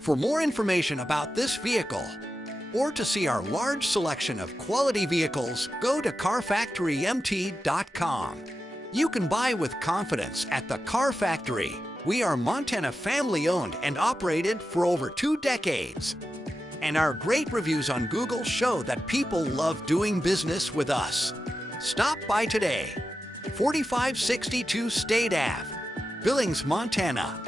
For more information about this vehicle, or to see our large selection of quality vehicles, go to carfactorymt.com. You can buy with confidence at the Car Factory. We are Montana family-owned and operated for over 2 decades. And our great reviews on Google show that people love doing business with us. Stop by today. 4562 State Ave, Billings, Montana.